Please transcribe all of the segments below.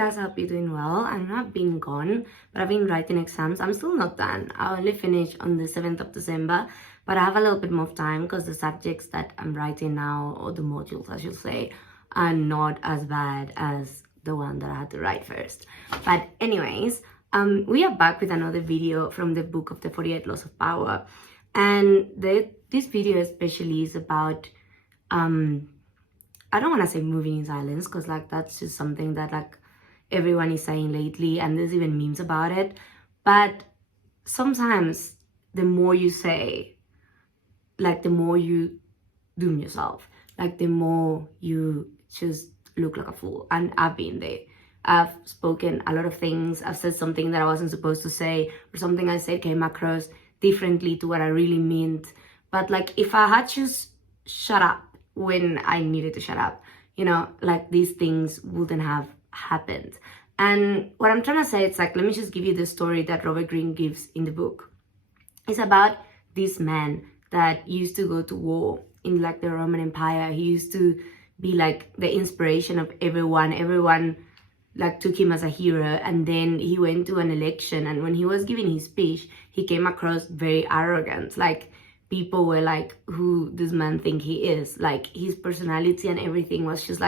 guys, I hope you're doing well. I've not been gone, but I've been writing exams. I'm still not done. I only finished on the 7th of December, but I have a little bit more time because the subjects that I'm writing now, or the modules I should say, are not as bad as the one that I had to write first. But anyways, we are back with another video from the book of the 48 Laws of Power. And this video especially is about I don't want to say moving in silence, because that's just something that everyone is saying lately, and there's even memes about it. But sometimes the more you say, the more you doom yourself, the more you just look like a fool. And I've been there. I've spoken a lot of things. I've said something that I wasn't supposed to say, or something I said came across differently to what I really meant. But if I had just shut up when I needed to shut up, these things wouldn't have happened. And what I'm trying to say, it's let me just give you the story that Robert Greene gives in the book. It's about this man that used to go to war in the Roman Empire. He used to be the inspiration of everyone. Everyone took him as a hero. And then he went to an election, and when he was giving his speech, he came across very arrogant. People were who this man think he is? His personality and everything was just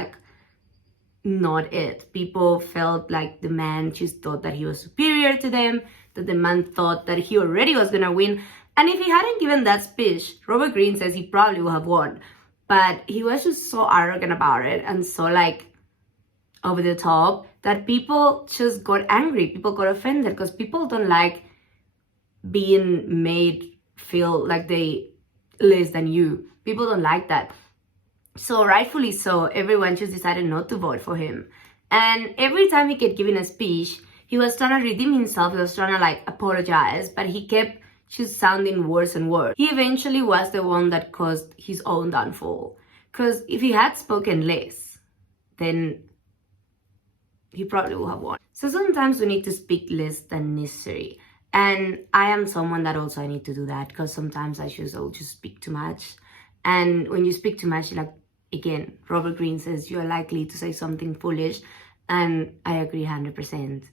not it. People felt the man just thought that he was superior to them, that the man thought that he already was gonna win. And if he hadn't given that speech, Robert Greene says he probably would have won. But he was just so arrogant about it, and so over the top, that people just got angry. People got offended, because people don't like being made feel like they less than you. People don't like that. So rightfully so, everyone just decided not to vote for him. And every time he kept giving a speech, he was trying to redeem himself. He was trying to apologize, but he kept just sounding worse and worse. He eventually was the one that caused his own downfall, because if he had spoken less, then he probably would have won. So sometimes we need to speak less than necessary. And I am someone that also I need to do that, because sometimes I'll just speak too much. And when you speak too much, again, Robert Greene says you're likely to say something foolish, and I agree 100%.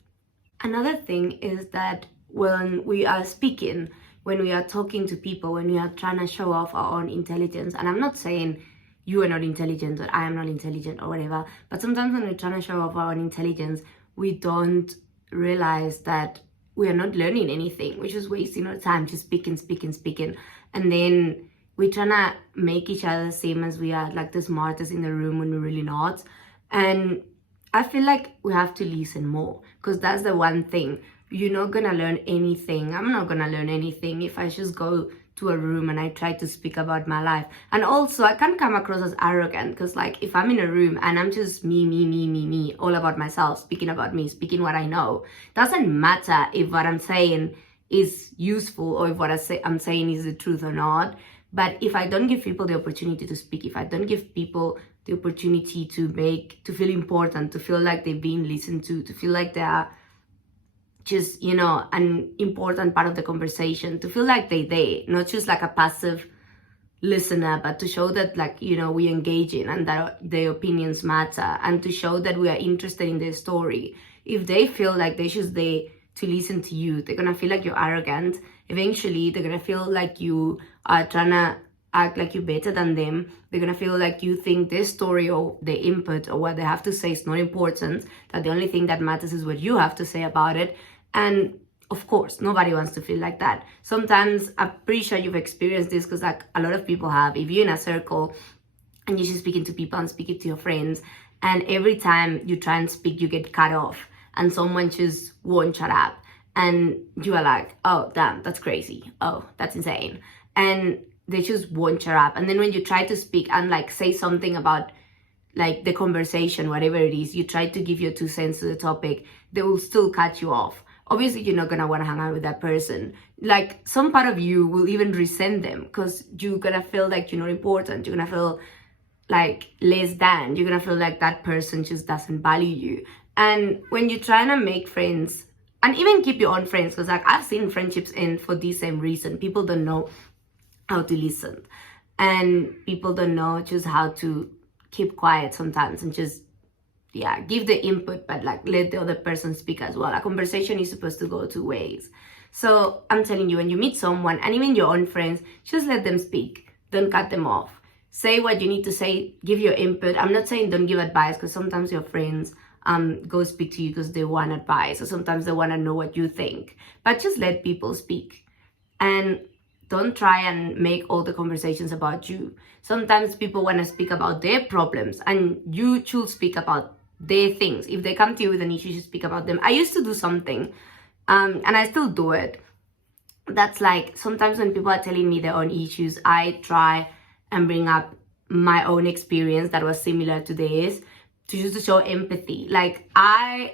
Another thing is that when we are speaking, when we are talking to people, when we are trying to show off our own intelligence, and I'm not saying you are not intelligent or I am not intelligent or whatever, but sometimes when we're trying to show off our own intelligence, we don't realize that we are not learning anything. We're just wasting our time, just speaking. And then we're trying to make each other seem as we are the smartest in the room when we're really not. And I feel we have to listen more, because that's the one thing. You're not gonna learn anything. I'm not gonna learn anything if I just go to a room and I try to speak about my life. And also, I can't come across as arrogant, because if I'm in a room and I'm just me, all about myself, speaking about me, speaking what I know, doesn't matter if what I'm saying is useful or if what I'm saying is the truth or not. But if I don't give people the opportunity to speak, if I don't give people the opportunity to feel important, to feel like they're being listened to feel like they are just, an important part of the conversation, to feel like they're there, not just a passive listener, but to show that we engage in and that their opinions matter, and to show that we are interested in their story. If they feel like they're just there to listen to you, they're gonna feel like you're arrogant. Eventually, they're gonna feel like you are trying to act like you're better than them. They're gonna feel like you think their story or their input or what they have to say is not important, that the only thing that matters is what you have to say about it. And of course, nobody wants to feel like that. Sometimes, I'm pretty sure you've experienced this, because a lot of people have. If you're in a circle and you're just speaking to people and speaking to your friends, and every time you try and speak, you get cut off, and someone just won't shut up, and you are like, oh damn, that's crazy, oh that's insane, and they just won't shut up. And then when you try to speak and say something about the conversation, whatever it is, you try to give your 2 cents to the topic, they will still cut you off. Obviously, you're not gonna want to hang out with that person. Some part of you will even resent them, because you're gonna feel like you're not important. You're gonna feel less than. You're gonna feel like that person just doesn't value you. And when you're trying to make friends, and even keep your own friends, because I've seen friendships end for the same reason. People don't know how to listen, and people don't know just how to keep quiet sometimes and just yeah, give the input, but like let the other person speak as well. A conversation is supposed to go two ways. So I'm telling you, when you meet someone, and even your own friends, just let them speak. Don't cut them off. Say what you need to say, give your input. I'm not saying don't give advice, because sometimes your friends go speak to you because they want advice, or sometimes they want to know what you think. But just let people speak. And don't try and make all the conversations about you. Sometimes people want to speak about their problems, and you should speak about their things. If they come to you with an issue, you should speak about them. I used to do something, and I still do it. That's like, sometimes when people are telling me their own issues, I try and bring up my own experience that was similar to theirs, to just show empathy. Like, I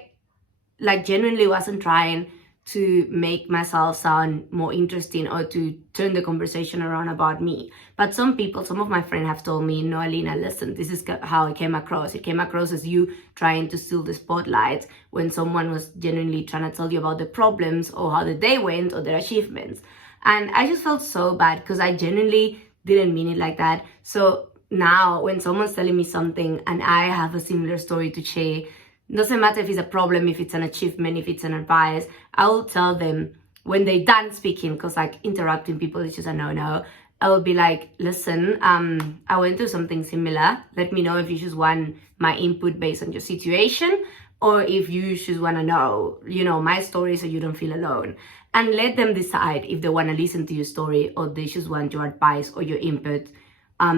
genuinely wasn't trying to make myself sound more interesting or to turn the conversation around about me. But some of my friends have told me, no, Alina, listen, this is how it came across. It came across as you trying to steal the spotlight when someone was genuinely trying to tell you about the problems or how the day went or their achievements. And I just felt so bad, because I genuinely didn't mean it like that. So now when someone's telling me something and I have a similar story to share, doesn't matter if it's a problem, if it's an achievement, if it's an advice, I will tell them when they're done speaking, because like interrupting people is just a no-no. I will be like, listen, I went through something similar. Let me know if you just want my input based on your situation, or if you just want to know, my story so you don't feel alone. And let them decide if they want to listen to your story, or they just want your advice or your input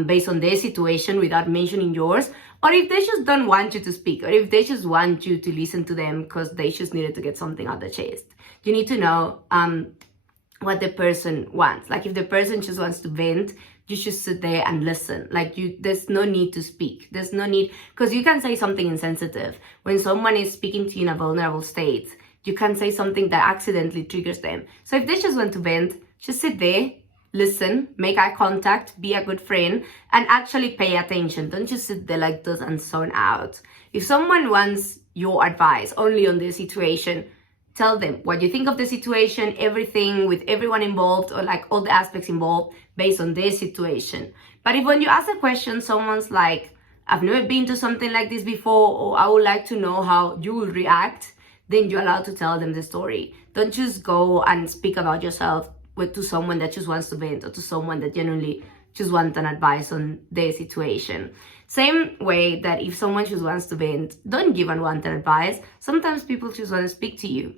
based on their situation without mentioning yours, or if they just don't want you to speak, or if they just want you to listen to them because they just needed to get something out the chest. You need to know what the person wants. Like, if the person just wants to vent, you should sit there and listen. Like, there's no need to speak. There's no need, because you can say something insensitive. When someone is speaking to you in a vulnerable state, you can say something that accidentally triggers them. So if they just want to vent, just sit there, listen, make eye contact, be a good friend, and actually pay attention. Don't just sit there like this and zone out. If someone wants your advice only on their situation, tell them what you think of the situation, everything with everyone involved, or like all the aspects involved based on their situation. But if when you ask a question, someone's like, I've never been to something like this before, or I would like to know how you will react, then you're allowed to tell them the story. Don't just go and speak about yourself to someone that just wants to vent, or to someone that genuinely just wants an advice on their situation. Same way that if someone just wants to vent, don't give unwanted advice. Sometimes people just want to speak to you.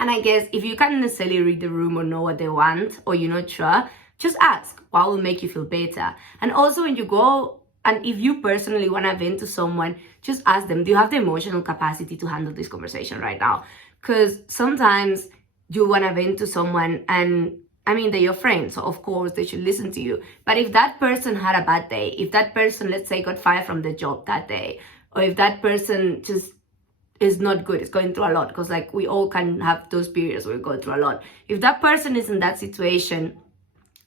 And I guess if you can't necessarily read the room or know what they want, or you're not sure, just ask what will make you feel better. And also, when you go, and if you personally want to vent to someone, just ask them, do you have the emotional capacity to handle this conversation right now? Because sometimes you want to vent to someone, and I mean, they're your friend, so of course they should listen to you. But if that person had a bad day, if that person, let's say, got fired from the job that day, or if that person just is not good, is going through a lot, because like we all can have those periods where we go through a lot. If that person is in that situation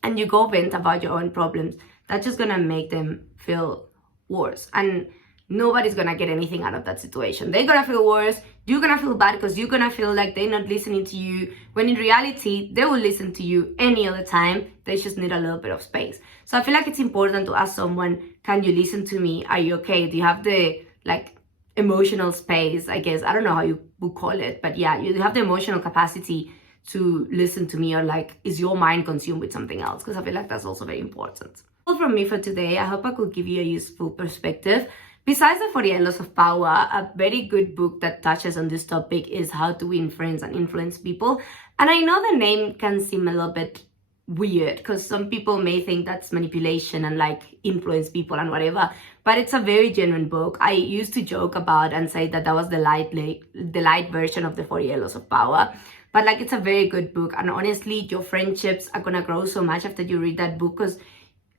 and you go vent about your own problems, that's just gonna make them feel worse. And nobody's gonna get anything out of that situation. They're gonna feel worse, you're gonna feel bad, because you're gonna feel like they're not listening to you, when in reality they will listen to you any other time. They just need a little bit of space. So I feel like it's important to ask someone, can you listen to me? Are you okay? Do you have the like emotional space, I guess? I don't know how you would call it, but yeah, you have the emotional capacity to listen to me, or like, is your mind consumed with something else? Because I feel like that's also very important. All from me for today. I hope I could give you a useful perspective. Besides the 48 Laws of Power, a very good book that touches on this topic is How to Win Friends and Influence People. And I know the name can seem a little bit weird, because some people may think that's manipulation and like influence people and whatever, but it's a very genuine book. I used to joke about and say that was the light version of the 48 Laws of Power. But like, it's a very good book, and honestly, your friendships are gonna grow so much after you read that book, because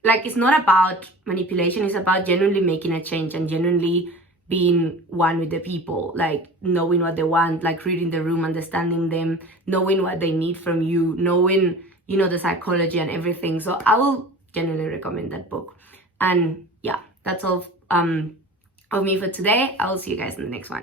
like, it's not about manipulation, it's about genuinely making a change and genuinely being one with the people, like knowing what they want, like reading the room, understanding them, knowing what they need from you, knowing, the psychology and everything. So I will genuinely recommend that book. And yeah, that's all of me for today. I will see you guys in the next one.